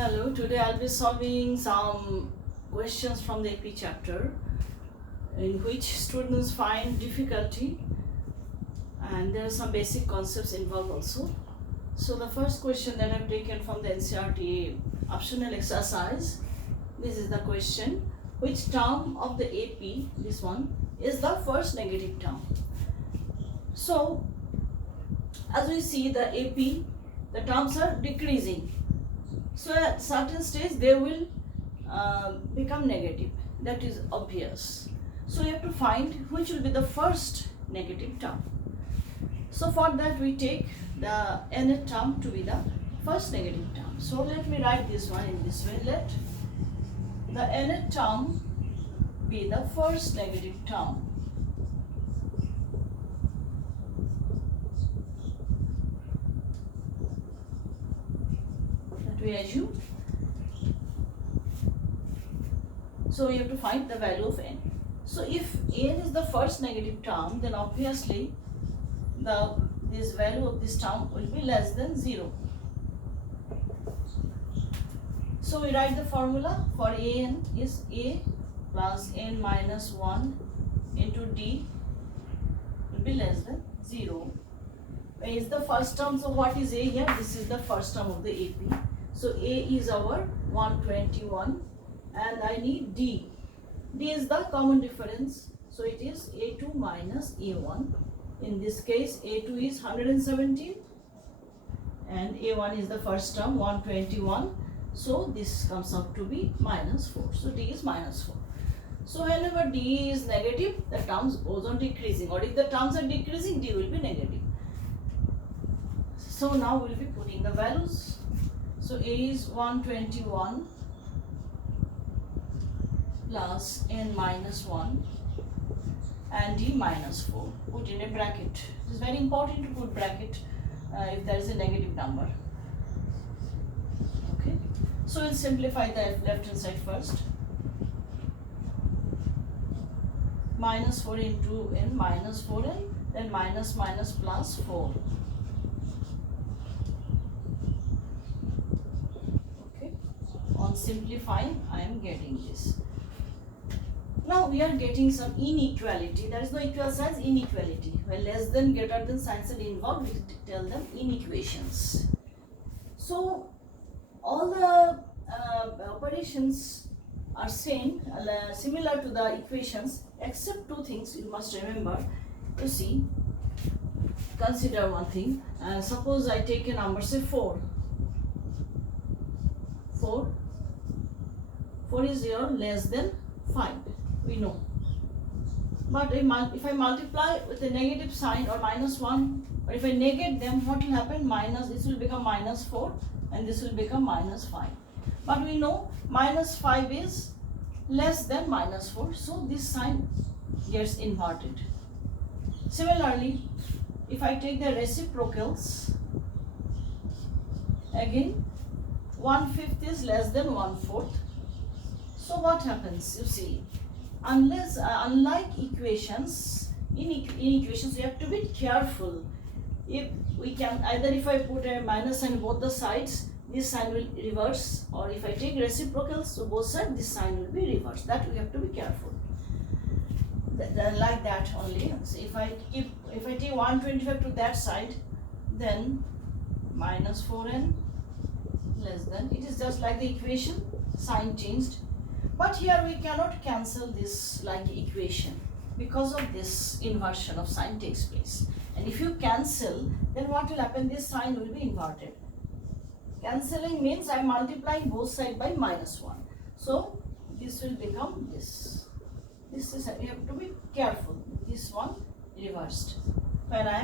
Hello, today I'll be solving some questions from the AP chapter in which students find difficulty, and there are some basic concepts involved also. So the first question that I've taken from the NCERT optional exercise, this is the question: which term of the AP, this one, is the first negative term? So as we see the AP, the terms are decreasing. So at certain stage they will become negative. That is obvious. So you have to find which will be the first negative term. So for that we take the nth term to be the first negative term. So let me write this one in this way. Let the nth term be the first negative term. That we assume. So we have to find the value of n. So if n is the first negative term, then obviously this value of this term will be less than 0. So we write the formula for an is a plus n minus 1 into d will be less than 0. Where is the first term? So what is a here? This is the first term of the AP. So a is our 121 and I need d. D is the common difference. So it is a2 minus a1. In this case a2 is 117 and a1 is the first term 121. So this comes out to be minus 4. So d is minus 4. So whenever d is negative, the terms goes on decreasing, or if the terms are decreasing, d will be negative. So now we'll be putting the values. So a is 121 plus n minus 1 and d minus 4. Put in a bracket. It is very important to put bracket if there is a negative number. Okay. So we'll simplify the left hand side first. Minus 4 into n minus 4n, then minus minus plus 4. Okay. On simplifying, I am getting this. Now we are getting some inequality. There is no equal signs, inequality. When less than, greater than signs are involved, we tell them inequations. So all the operations are same, similar to the equations, except two things you must remember. You see, consider one thing. Suppose I take a number, say 4. 4 is 0 less than 5. We know. But if I multiply with a negative sign or minus 1, or if I negate them, what will happen? This will become minus 4 and this will become minus 5. But we know minus 5 is less than minus 4, so this sign gets inverted. Similarly, if I take the reciprocals, again 1/5 is less than 1/4. So what happens? You see, unlike equations, in equations you have to be careful. If I put a minus sign both the sides, this sign will reverse, or if I take reciprocals to both sides, this sign will be reversed. That we have to be careful. Like that only. So if I take 125 to that side, then minus 4n less than, it is just like the equation, sign changed. But here we cannot cancel this like equation because of this inversion of sign takes place. And if you cancel, then what will happen? This sign will be inverted. Cancelling means I am multiplying both sides by minus 1. So this will become this. This is, you have to be careful. This one reversed. When I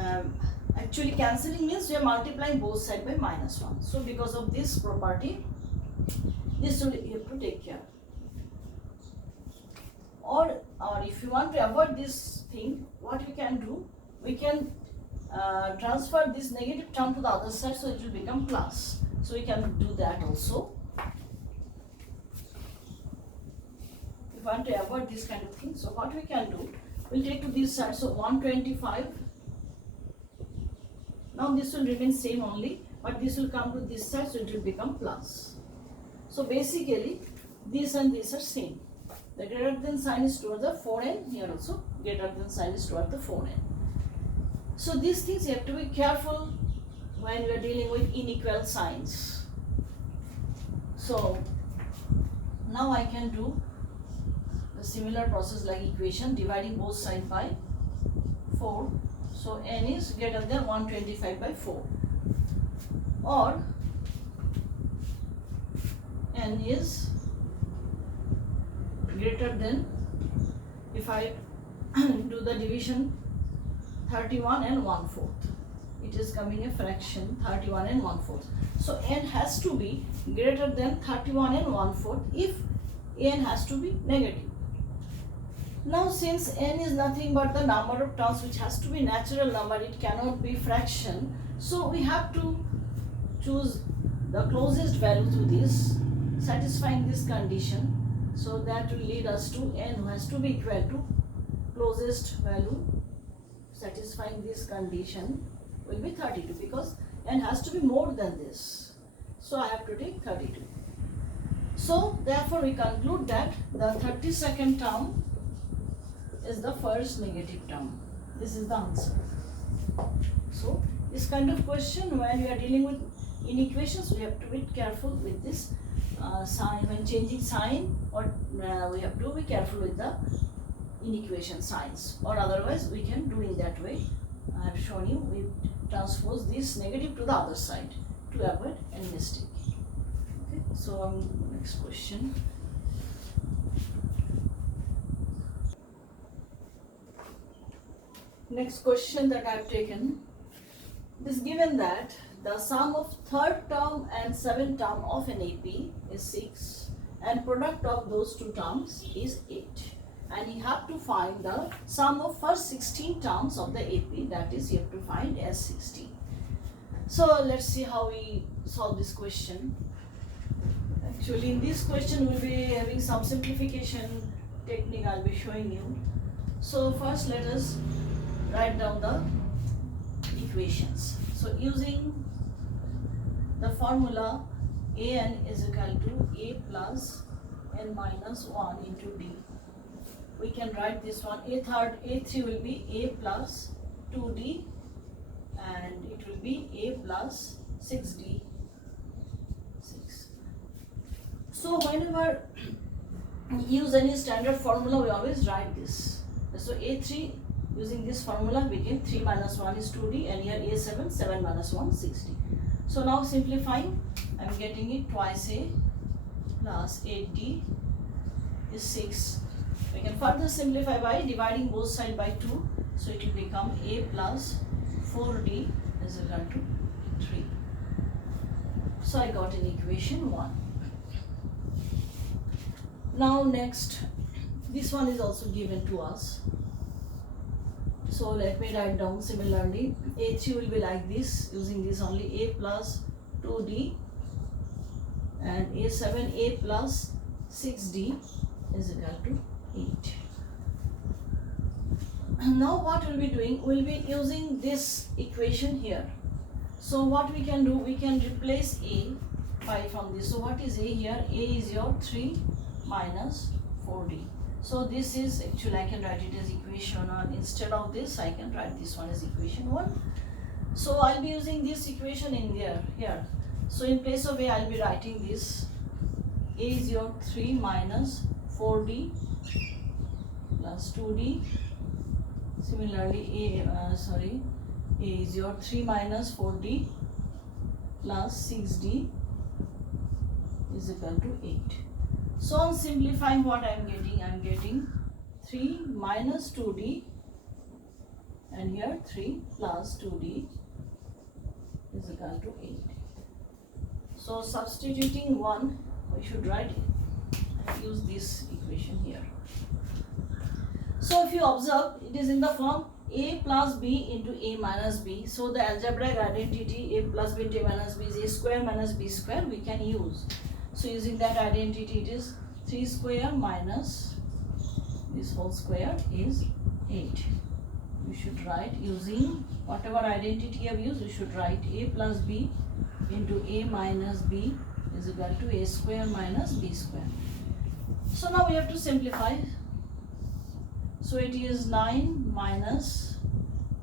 am actually cancelling means we are multiplying both sides by minus 1. So because of this property, this will you have to take care. Or if you want to avoid this thing, what we can do, we can transfer this negative term to the other side, so it will become plus. So we can do that also. If you want to avoid this kind of thing, so what we can do, we'll take to this side. So 125. Now this will remain same only. but this will come to this side, so it will become plus. So basically this and this are same. The greater than sign is toward the 4n, here also greater than sign is toward the 4n. So these things you have to be careful when you are dealing with unequal signs. So now I can do a similar process like equation, dividing both sides by 4. So n is greater than 125 by 4, or n is greater than, if I do the division 31 and 1/4, it is coming a fraction 31 and 1/4. So n has to be greater than 31 and 1/4 if n has to be negative. Now since n is nothing but the number of terms which has to be natural number, it cannot be fraction, so we have to choose the closest value to this, satisfying this condition. So that will lead us to n has to be equal to closest value satisfying this condition will be 32, because n has to be more than this. So I have to take 32. So therefore we conclude that the 32nd term is the first negative term. This is the answer. So this kind of question, when we are dealing with inequations, we have to be careful with this sign when changing sign, or we have to be careful with the inequation signs, or otherwise we can do in that way. I have shown you, we transpose this negative to the other side to avoid any mistake. Okay, so next question. Next question that I have taken is given that the sum of third term and seventh term of an AP is 6 and product of those two terms is 8, and you have to find the sum of first 16 terms of the AP, that is you have to find as 16. So let's see how we solve this question. Actually in this question we will be having some simplification technique I will be showing you. So first let us write down the equations. So using the formula an is equal to a plus n minus 1 into d, we can write this one. A3 will be a plus 2d, and it will be a plus 6d. 6. So whenever use any standard formula, we always write this. So a3 using this formula became 3 minus 1 is 2d, and here a7, 7 minus 1, 6d. So now simplifying, I am getting it twice a plus 8d is 6. We can further simplify by dividing both sides by 2. So it will become a plus 4d is equal to 3. So I got an equation 1. Now next, this one is also given to us. So let me write down similarly. A3 will be like this, using this only, a plus 2d, and a7 a plus 6d is equal to 8. Now what we'll be doing, we'll be using this equation here. So what we can do, we can replace a from this. So what is a here? A is your 3 minus 4d. So this is, actually I can write it as equation 1. Instead of this, I can write this one as equation 1. So I'll be using this equation in here. So in place of a, I'll be writing this. A is your 3 minus 4d plus 2d. Similarly, a is your 3 minus 4d plus 6d is equal to 8. So on simplifying, what I am getting 3 minus 2d, and here 3 plus 2d is equal to 8. So substituting 1, we should use this equation here. So if you observe, it is in the form a plus b into a minus b. So the algebraic identity a plus b into a minus b is a square minus b square, we can use. So using that identity, it is 3 square minus this whole square is 8. You should write, using whatever identity you have used, you should write a plus b into a minus b is equal to a square minus b square. So now we have to simplify. So it is 9 minus,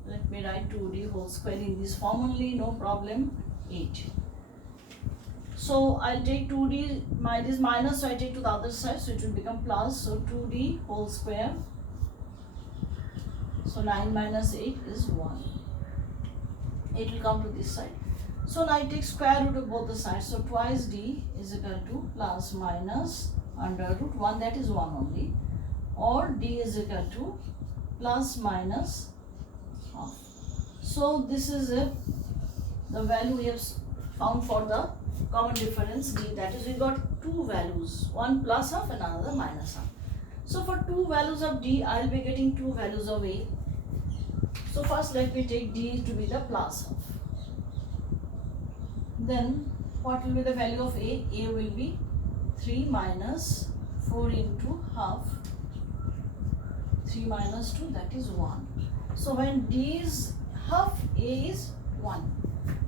let me write 2d whole square in this form only, no problem, 8. So I'll take 2d, this minus, so I take to the other side, so it will become plus, so 2d whole square. So 9 minus 8 is 1. 8 will come to this side. So now I take square root of both the sides, so twice d is equal to plus minus under root 1, that is 1 only, or d is equal to plus minus half. So this is the value we have found for the common difference d, that is we got two values, one plus half and another minus half. So for two values of d, I will be getting two values of a. So first let me take d to be the plus half. Then what will be the value of a? A will be 3 minus 4 into half, 3 minus 2, that is 1. So when d is half, a is 1.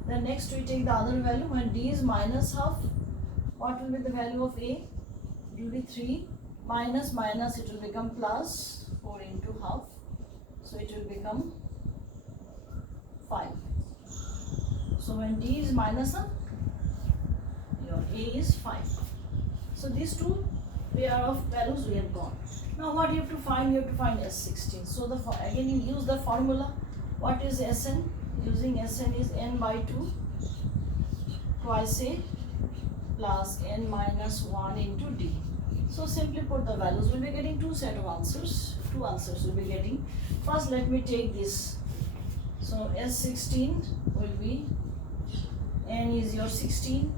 Then next we take the other value, when d is minus half, what will be the value of a? It will be 3 minus minus, it will become plus 4 into half, so it will become 5. So when d is minus half, your a is 5. So these two pair of values we have got. Now what you have to find? You have to find S16. So again you use the formula. What is Sn? Using Sn is n by 2 twice a plus n minus 1 into d. So simply put the values. We'll be getting two set of answers. Two answers we'll be getting. First let me take this. So S16 will be, n is your 16.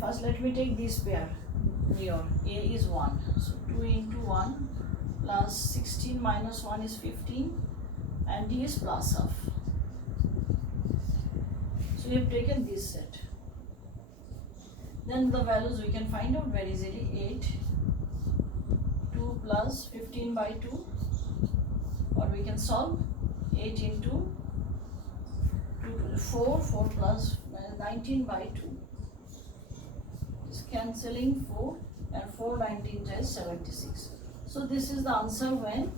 First let me take this pair here. A is 1. So 2 into 1 plus 16 minus 1 is 15 and d is plus half. So we have taken this set. Then the values we can find out very easily. 8, 2 plus 15 by 2, or we can solve 8 into 2 to the 4, 4 plus 19 by 2. It's cancelling 4 and 4 19 is 76. So this is the answer when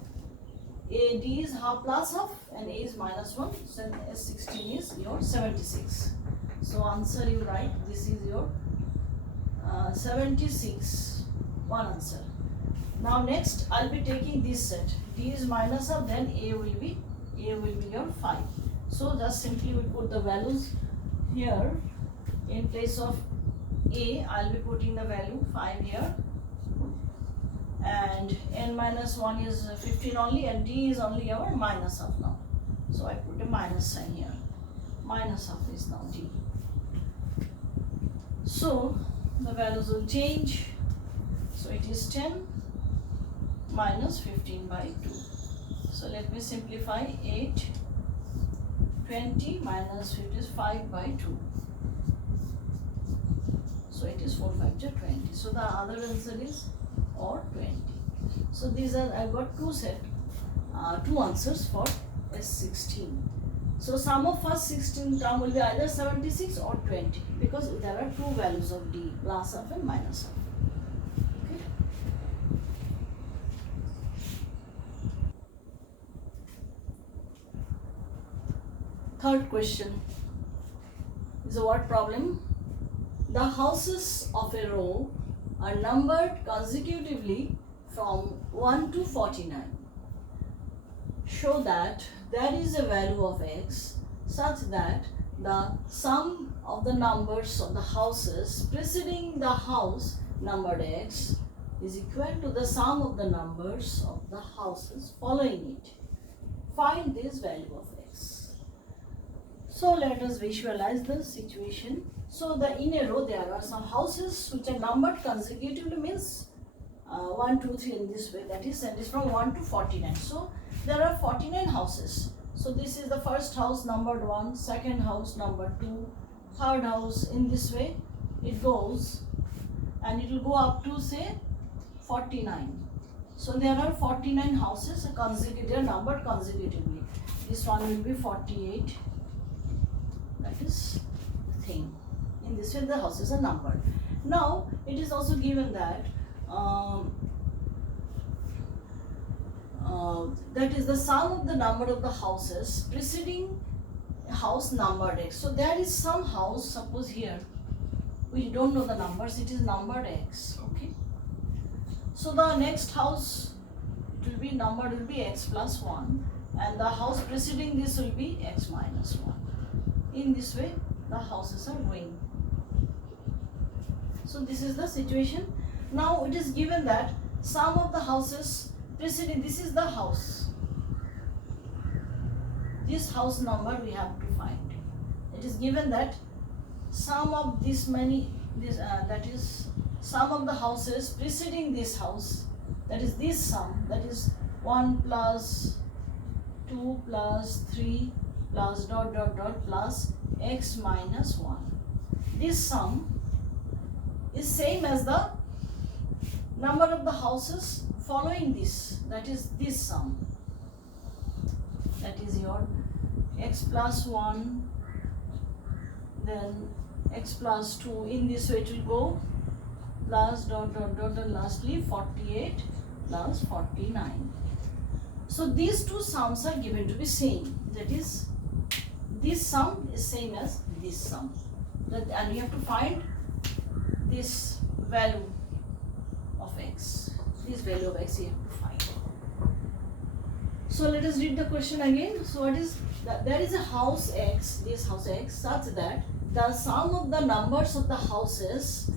a d is half plus half and a is minus 1. So S16 is your 76. So answer you write, this is your 76, one answer. Now next I'll be taking this set. D is minus half, then a will be your 5. So just simply we put the values here. In place of a, I'll be putting the value 5 here, and n minus 1 is 15 only, and d is only our minus half now. So I put a minus sign here. Minus half is now d. So the values will change. So it is 10 minus 15 by 2. So let me simplify. 8, 20 minus 50 is 5 by 2. So it is 4 5 to 20. So the other answer is or 20. So these are, I've got two answers for S16. So sum of first 16 term will be either 76 or 20, because there are two values of d, plus half and minus half. Okay. Third question is a word problem. The houses of a row are numbered consecutively from 1 to 49. Show that there is a value of x such that the sum of the numbers of the houses preceding the house numbered x is equal to the sum of the numbers of the houses following it. Find this value of x. So let us visualize the situation. So in a row there are some houses which are numbered consecutively, means 1, 2, 3 in this way, that is, and is from 1 to 49. So there are 49 houses. So this is the first house numbered 1, second house numbered 2, third house, in this way it goes, and it will go up to say 49. So there are 49 houses they are numbered consecutively. This one will be 48, that is thing. In this way the houses are numbered. Now it is also given that that is the sum of the number of the houses preceding house numbered x. So there is some house, suppose here we don't know the numbers, it is numbered x. Okay, so the next house it will be numbered will be x plus 1, and the house preceding this will be x minus 1. In this way the houses are going. So this is the situation. Now it is given that sum of the houses preceding, this is the house, this house number we have to find. It is given that sum of this many, that is sum of the houses preceding this house, that is this sum, that is 1 plus 2 plus 3 plus dot dot dot plus x minus 1. This sum is same as the number of the houses following this, that is this sum, that is your x plus 1, then x plus 2, in this way it will go plus dot dot dot, and lastly 48 plus 49. So these two sums are given to be same, that is this sum is same as this sum, and you have to find this value of x, this value of x you have to find. So let us read the question again. So what is that? There is a house x, this house x, such that the sum of the numbers of the houses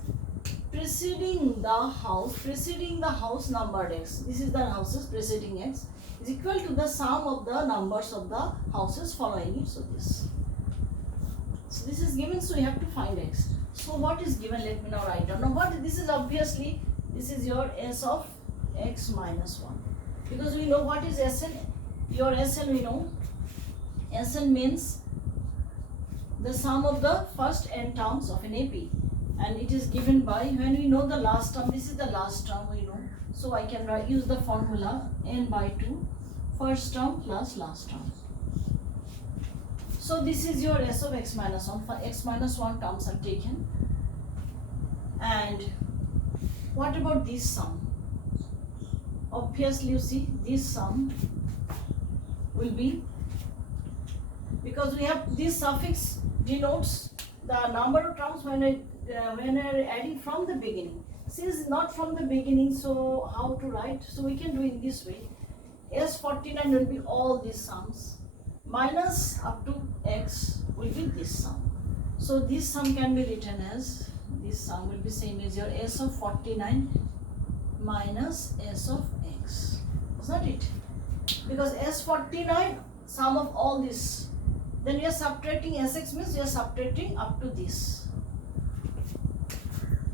preceding the house numbered x, this is the houses preceding x, is equal to the sum of the numbers of the houses following it. So this is given, so you have to find x. So what is given, let me now write down. Now what, this is obviously, this is your s of x minus 1, because we know what is Sn, your Sn we know, Sn means the sum of the first n terms of an AP, and it is given by, when we know the last term, this is the last term we know, so I can use the formula n by 2, first term plus last term. So this is your s of x minus 1, for x minus 1 terms are taken. And what about this sum? Obviously you see this sum will be, because we have this suffix denotes the number of terms when I are adding from the beginning. Since not from the beginning, so how to write? So we can do in this way. S49 will be all these sums, minus up to x will be this sum. So this sum can be written as, this sum will be same as your s of 49 minus s of x. Is that it? Because S49 sum of all this, then you are subtracting Sx, means you are subtracting up to this.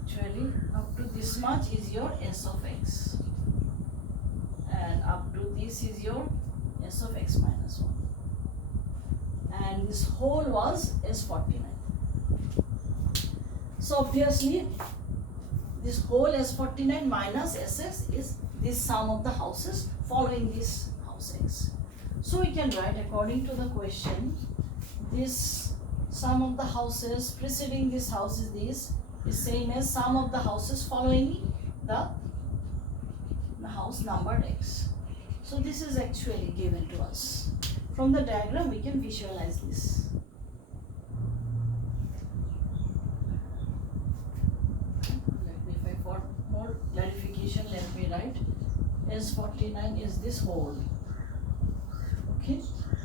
Actually up to this much is your s of x, and up to this is your s of x minus 1, and this whole was S49. So obviously this whole S49 minus Sx is this sum of the houses following this house x. So we can write according to the question, this sum of the houses preceding this house is this, is same as sum of the houses following the house numbered x. So this is actually given to us. From the diagram we can visualize this. For more clarification, let me write S49 is this whole. Okay,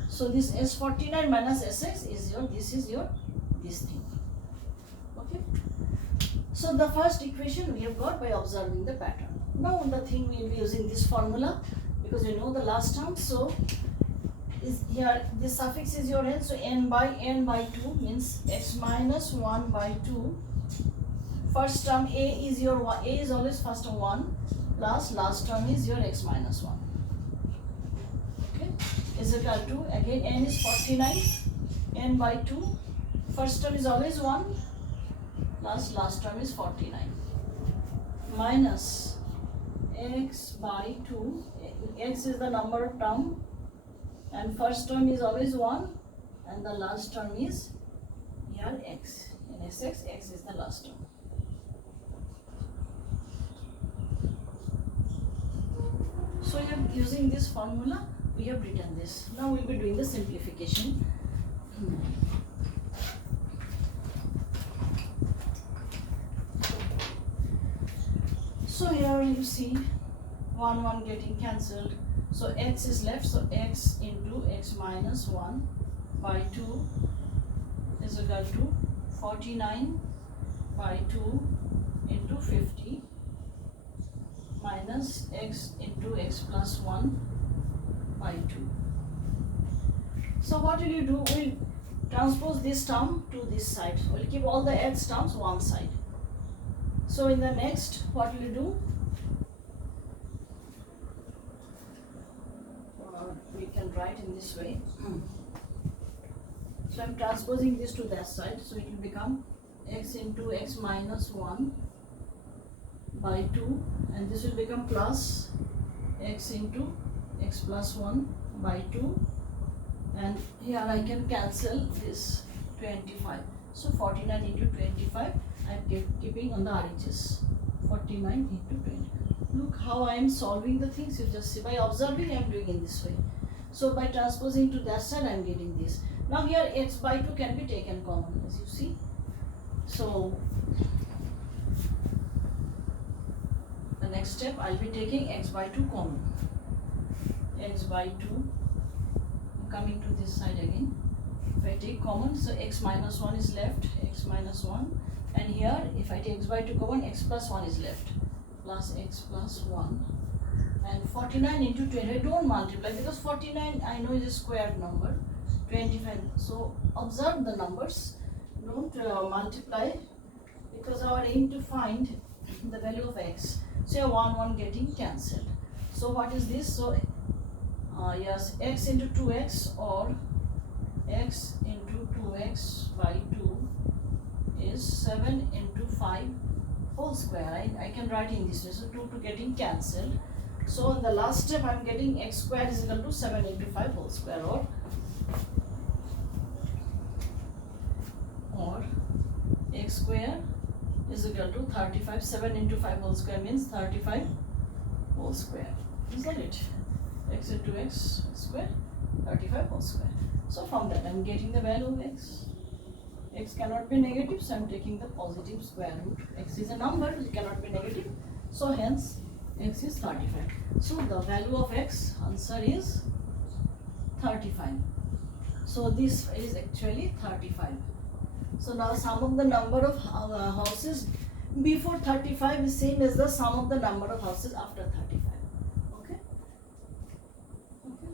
so this S49 minus Sx is your, this is your, this thing. Okay, so the first equation we have got by observing the pattern. Now the thing we will be using this formula, because you know the last term. So is here, this suffix is your n, so n by 2 means x minus 1 by 2. First term a is your 1, a is always first term 1, plus last term is your x minus 1. Okay, is equal to, again n is 49, n by 2, first term is always 1, plus last term is 49, minus x by 2, x is the number of term, and first term is always 1, and the last term is here x. In Sx, x is the last term. So here, using this formula, we have written this. Now we will be doing the simplification. So here you see 1 getting cancelled. So x is left. So x into x minus 1 by 2 is equal to 49 by 2 into 50 minus x into x plus 1 by 2. So what will you do? We'll transpose this term to this side. We'll keep all the x terms one side. So in the next, what will you do? We can write in this way. So I'm transposing this to that side. So it will become x into x minus 1 by 2, and this will become plus x into x plus 1 by 2, and here I can cancel this 25. So 49 into 25 I am keeping on the RHS. 49 into 20. Look how I am solving the things. You just see, by observing I am doing in this way. So by transposing to that side I am getting this. Now here x by 2 can be taken common, as you see. So the next step, I will be taking x by 2 common. X by 2, coming to this side again. If I take common, so x minus 1 is left, x minus 1, and here if I take x by 2 common, x plus 1 is left, plus x plus 1, and 49 into 20, don't multiply because 49 I know is a squared number, 25, so observe the numbers, don't multiply, because our aim to find the value of x. So here 1 getting cancelled. So what is this? So yes, x into 2x or x into 2x by 2 is 7 into 5 whole square. I can write in this way. So 2 getting cancelled. So in the last step I am getting x square is equal to 7 into 5 whole square, or x square is equal to 35. 7 into 5 whole square means 35 whole square. Is that it? X into x square, 35 whole square. So from that I am getting the value of x. X cannot be negative, so I am taking the positive square root. X is a number, it cannot be negative. So hence x is 35. So the value of x, answer is 35. So this is actually 35. So now sum of the number of houses before 35 is same as the sum of the number of houses after 35. Okay.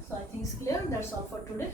So I think it's clear. That's all for today.